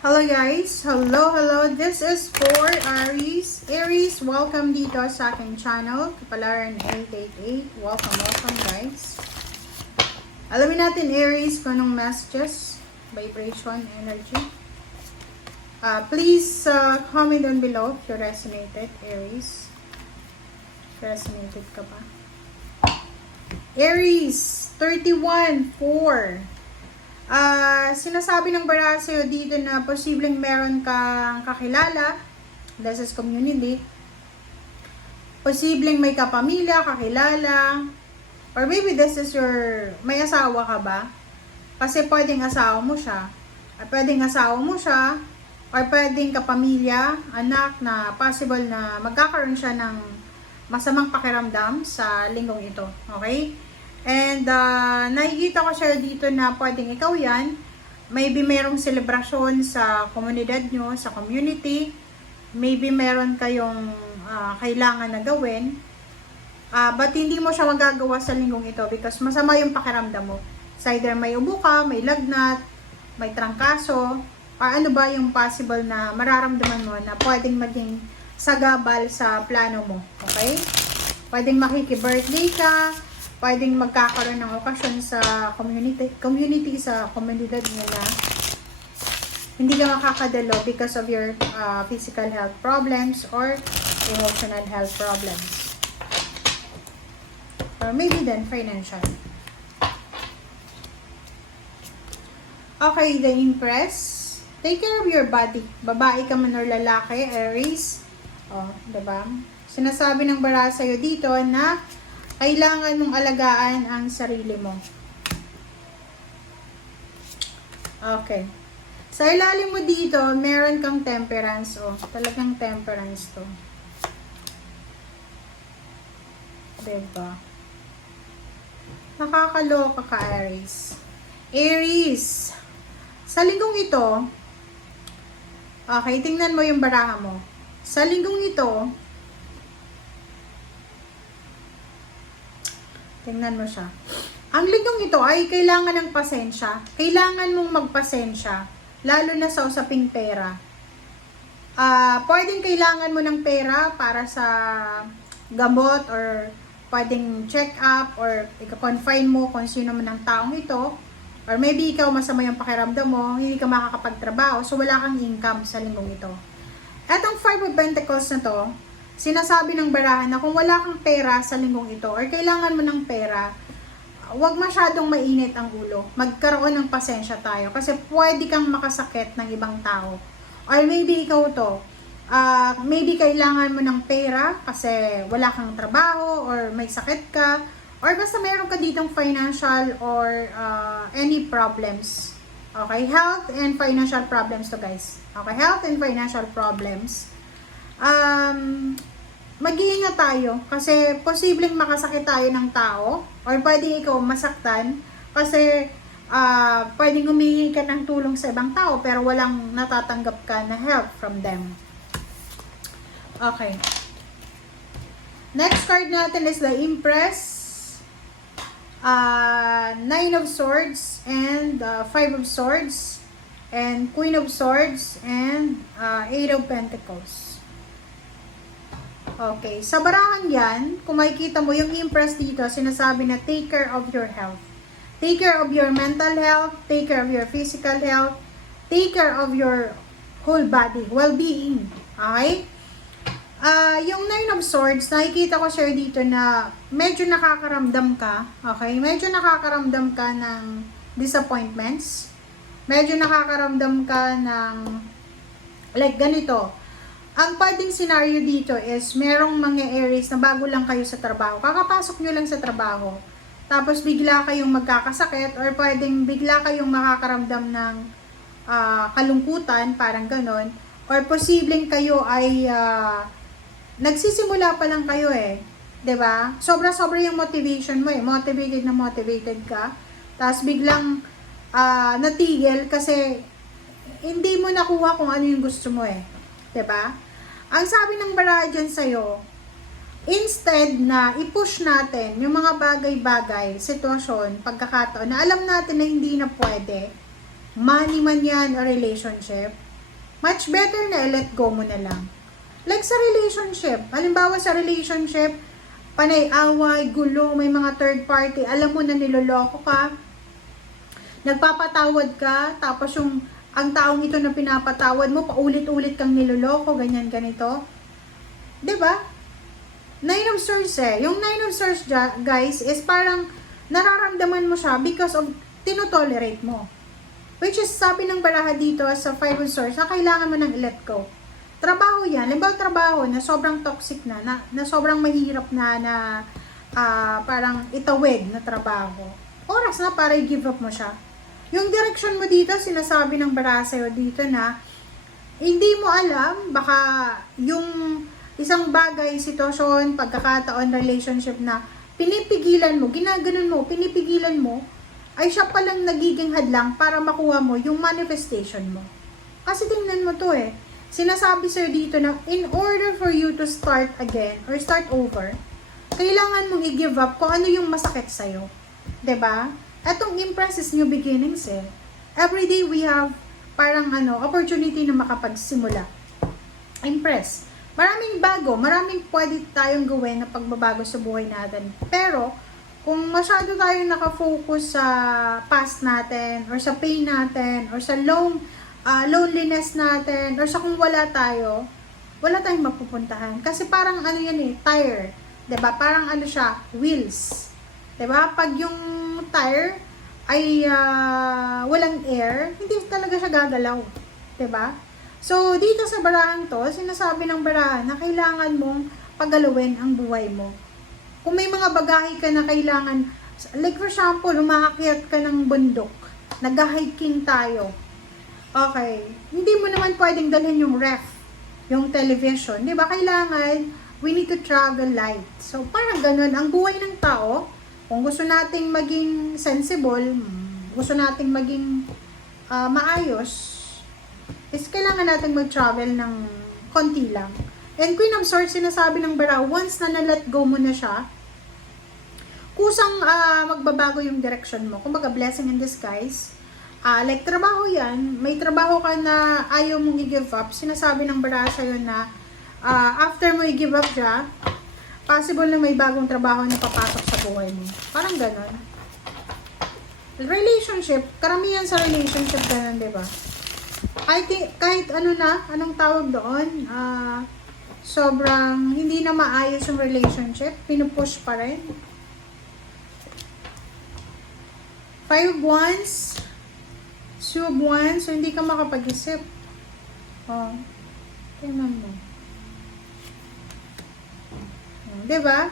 Hello guys! Hello! This is for Aries. Aries, welcome dito sa aking channel. Kapalaran 888. Welcome guys. Alamin natin Aries kung anong messages, vibration, energy. Please comment down below if you resonated, Aries. Resonated ka ba? Aries, 31-4. Sinasabi ng baraha sa'yo dito na posibleng meron kang kakilala. This is community. Posibleng may kapamilya, kakilala. Or maybe this is may asawa ka ba? Kasi pwedeng asawa mo siya. Or pwedeng asawa mo siya. Or pwedeng kapamilya, anak na possible na magkakaroon siya ng masamang pakiramdam sa linggong ito. Okay? And nakikita ko siya dito na pwedeng ikaw yan. Maybe merong selebrasyon sa komunidad nyo, sa community. Maybe meron kayong kailangan na gawin. But hindi mo siya magagawa sa linggong ito because masama yung pakiramdam mo. It's either may ubo ka, may lagnat, may trangkaso, or ano ba yung possible na mararamdaman mo na pwedeng maging sagabal sa plano mo. Okay? Pwedeng makiki-birthday ka, pwedeng magkakaroon ng okasyon sa community sa komunidad nyo na hindi ka makakadalo because of your physical health problems or emotional health problems. Or maybe then financial. Okay, the Empress. Take care of your body. Babae ka man or lalaki, Aries. Diba? Sinasabi ng baraha sa'yo dito na kailangan mong alagaan ang sarili mo. Okay. Sa ilalim mo dito, meron kang temperance. Talagang temperance to. Diba? Nakakaloka ka, Aries. Aries! Sa linggong ito, okay, tingnan mo yung baraha mo. Sa linggong ito, tingnan mo siya. Ang linggong ito ay kailangan ng pasensya. Kailangan mong magpasensya. Lalo na sa usaping pera. Pwedeng kailangan mo ng pera para sa gamot or pwedeng check up or i-confine mo kung sino man ang taong ito. Or maybe ikaw masama yung pakiramdam mo, hindi ka makakapagtrabaho, so wala kang income sa linggong ito. Etong 5 of Pentacles na to, sinasabi ng baraha na kung wala kang pera sa linggong ito or kailangan mo ng pera, huwag masyadong mainit ang ulo. Magkaroon ng pasensya tayo kasi pwede kang makasakit ng ibang tao. Or maybe ikaw to, maybe kailangan mo ng pera kasi wala kang trabaho or may sakit ka or basta meron ka ditong financial or any problems. Okay, health and financial problems to guys. Okay, health and financial problems. Mag-iingat tayo kasi posibleng makasakit tayo ng tao or pwedeng ikaw masaktan kasi pwedeng humingi ka ng tulong sa ibang tao pero walang natatanggap ka na help from them. Okay. Next card natin is the Empress. 9 of Swords and 5 of Swords and Queen of Swords and 8 of Pentacles. Okay, sa barahan yan, kung makikita mo yung Empress dito, sinasabi na take care of your health. Take care of your mental health, take care of your physical health, take care of your whole body, well-being. Okay? Yung 9 of Swords, nakikita ko siya dito na medyo nakakaramdam ka. Okay? Medyo nakakaramdam ka ng disappointments. Medyo nakakaramdam ka ng like ganito. Ang pwedeng scenario dito is merong mga Aries na bago lang kayo sa trabaho. Kakapasok nyo lang sa trabaho. Tapos bigla kayong magkakasakit or pwedeng bigla kayong makakaramdam ng kalungkutan, parang ganon. Or posibleng kayo ay nagsisimula pa lang kayo diba? Sobra-sobra yung motivation mo motivated na motivated ka. Tapos biglang natigil kasi hindi mo nakuha kung ano yung gusto mo diba? Ang sabi ng baraha dyan sa'yo, instead na i-push natin yung mga bagay-bagay, sitwasyon, pagkakataon na alam natin na hindi na pwede, money man yan o relationship, much better na i-let go mo na lang. Like sa relationship, halimbawa sa relationship, panay away, gulo, may mga third party, alam mo na niloloko ka, nagpapatawad ka, tapos ang taong ito na pinapatawad mo, paulit-ulit kang niloloko, ganyan, ganito. 'Di ba? Nine of Swords Yung Nine of Swords, guys, is parang nararamdaman mo siya because of tinotolerate mo. Which is, sabi ng baraha dito sa Five of Swords, na kailangan mo nang i-let go. Trabaho yan. Limbawa trabaho na sobrang toxic na sobrang mahirap na parang itawid na trabaho. Oras na para i-give up mo siya. Yung direction mo dito, sinasabi ng baraha sa'yo dito na hindi mo alam, baka yung isang bagay, sitwasyon, pagkakataon, relationship na pinipigilan mo, ginaganon mo, pinipigilan mo, ay siya palang nagiging hadlang para makuha mo yung manifestation mo. Kasi tingnan mo to sinasabi sa'yo dito na in order for you to start again or start over, kailangan mong i-give up kung ano yung masakit sa'yo. 'Di ba? Etong Empress is new beginnings Every day we have parang opportunity na makapagsimula. Empress. Maraming bago, maraming pwede tayong gawin na pagbabago sa buhay natin. Pero, kung masyado tayong nakafocus sa past natin, or sa pain natin, or sa loneliness natin, or sa kung wala tayong mapupuntahan. Kasi parang tire. 'Di ba? Parang siya, wheels. 'Di ba? Pag yung tire ay walang air, hindi talaga siya gagalaw. 'Di ba? So, dito sa barahan to, sinasabi ng barahan na kailangan mong pagalawin ang buhay mo. Kung may mga bagahe ka na kailangan, like for example, umaakyat ka ng bundok, nag-hiking tayo. Okay, hindi mo naman pwedeng dalhin yung ref, yung television. Di ba? Kailangan, we need to travel light. So, parang ganun, ang buhay ng tao, kung gusto nating maging sensible, gusto nating maging maayos, is kailangan natin mag-travel ng konti lang. And Queen of Swords, sinasabi ng bara, once na na-let go mo na siya, kusang magbabago yung direction mo. Kumbaga, blessing in disguise. Like trabaho yan, may trabaho ka na ayaw mong i-give up. Sinasabi ng bara sa'yo na after mo i-give up siya, possible na may bagong trabaho na papasok sa buhay mo. Parang ganon. Relationship, karamihan sa relationship ganon, diba? I think, kahit anong tawag doon, sobrang hindi na maayos yung relationship, pinupush pa rin. Five of Wands, Two of Wands, so hindi ka makapag-isip. Tingnan mo. Diba?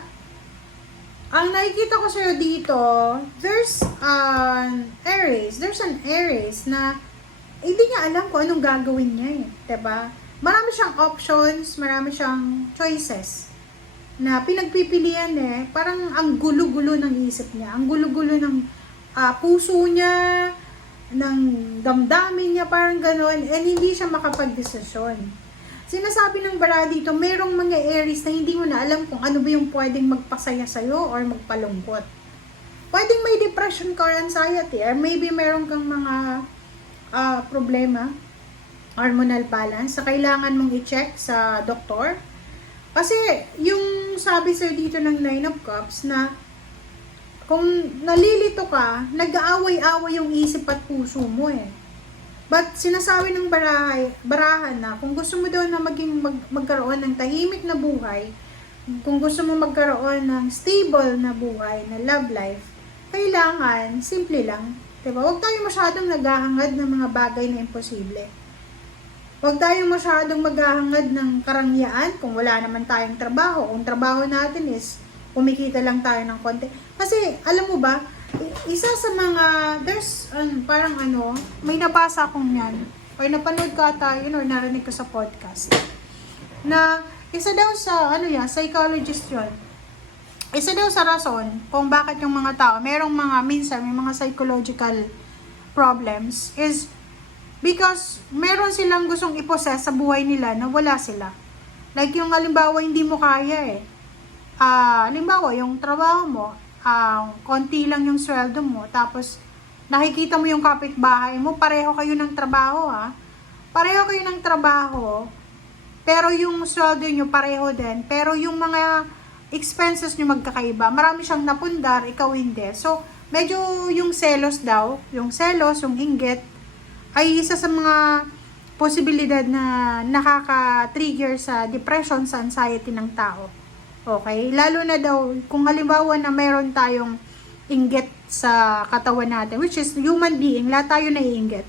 Ang nakikita ko sa'yo dito, there's an Aries na hindi niya alam kung anong gagawin niya diba? Marami siyang options, marami siyang choices na pinagpipilian parang ang gulo-gulo ng isip niya, ang gulo-gulo ng puso niya, ng damdamin niya, parang gano'n, and hindi siya makapag-desisyon. Sinasabi ng bara dito, merong mga Aries na hindi mo na alam kung ano ba yung pwedeng magpasaya sa'yo or magpalungkot. Pwedeng may depression ka or anxiety, or maybe meron kang mga problema, hormonal balance, sa kailangan mong i-check sa doktor. Kasi, yung sabi sa'yo dito ng Nine of Cups na kung nalilito ka, nag-aaway-away yung isip at puso mo But, sinasabi ng barahan na kung gusto mo daw na magkaroon ng tahimik na buhay, kung gusto mo magkaroon ng stable na buhay, na love life, kailangan, simple lang, diba? Huwag tayong masyadong naghahangad ng mga bagay na imposible. Huwag tayong masyadong maghahangad ng karangyaan kung wala naman tayong trabaho. Kung trabaho natin is kumikita lang tayo ng konti. Kasi, alam mo ba, isa sa mga, parang may nabasa akong yan, or napanood ka tayo, or narinig ko sa podcast, na isa daw sa, psychologist yun, isa daw sa rason kung bakit yung mga tao, may mga psychological problems, is because meron silang gustong i-possess sa buhay nila na wala sila. Like yung halimbawa, hindi mo kaya halimbawa, yung trabaho mo, konti lang yung sweldo mo, tapos nakikita mo yung kapitbahay mo, pareho kayo ng trabaho pareho kayo ng trabaho, pero yung sweldo nyo pareho din, pero yung mga expenses nyo magkakaiba. Marami siyang napundar, ikaw hindi. So, medyo yung selos daw, yung inggit, ay isa sa mga posibilidad na nakaka-trigger sa depression, sa anxiety ng tao. Okay? Lalo na daw, kung halimbawa na mayroon tayong inggit sa katawan natin, which is human being, lahat tayo naiinggit.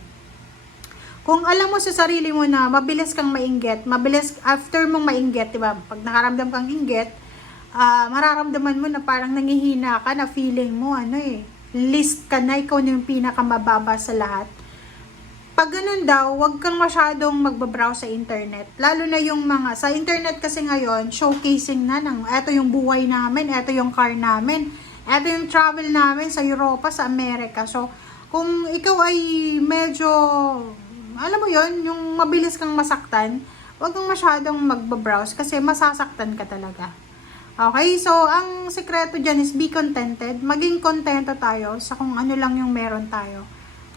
Kung alam mo sa sarili mo na mabilis kang mainggit, mabilis after mong mainggit, diba? Pag nakaramdam kang inggit, mararamdaman mo na parang nangihina ka, na feeling mo, list ka na, ikaw na yung pinakamababa sa lahat. Pag ganun daw, wag kang masyadong magbabrowse sa internet. Lalo na yung mga, sa internet kasi ngayon, showcasing na ng, eto yung buhay namin, eto yung car namin, eto yung travel namin sa Europa, sa Amerika. So, kung ikaw ay medyo, alam mo yon, yung mabilis kang masaktan, wag kang masyadong magbabrowse kasi masasaktan ka talaga. Okay, so ang sekreto dyan is be contented. Maging kontento tayo sa kung ano lang yung meron tayo.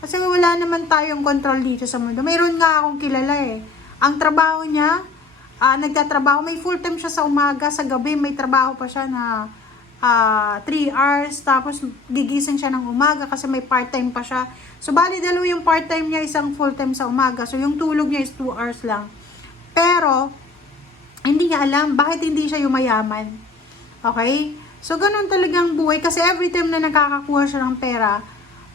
Kasi wala naman tayong control dito sa mundo. Mayroon nga akong kilala Ang trabaho niya, nagtatrabaho, may full time siya sa umaga, sa gabi may trabaho pa siya na 3 hours, tapos gigising siya ng umaga kasi may part-time pa siya. So, bali dalawa yung part-time niya, isang full-time sa umaga. So, yung tulog niya is 2 hours lang. Pero, hindi niya alam bakit hindi siya yumayaman. Okay? So, ganun talagang buhay. Kasi every time na nakakakuha siya ng pera,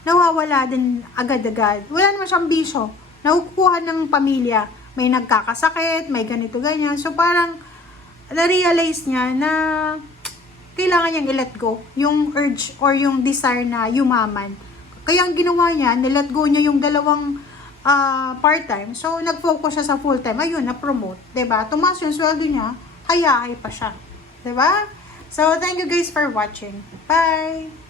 nawawala din agad-agad. Wala naman siyang bisyo. Nakukuha ng pamilya. May nagkakasakit, may ganito, ganyan. So, parang, na-realize niya na kailangan niyang i-let go yung urge or yung desire na yumaman. Kaya ang ginawa niya, nilet go niya yung dalawang part-time. So, nag-focus siya sa full-time. Ayun, na-promote. Diba? Tumaas yung sweldo niya, hayahay pa siya. Diba? So, thank you guys for watching. Bye!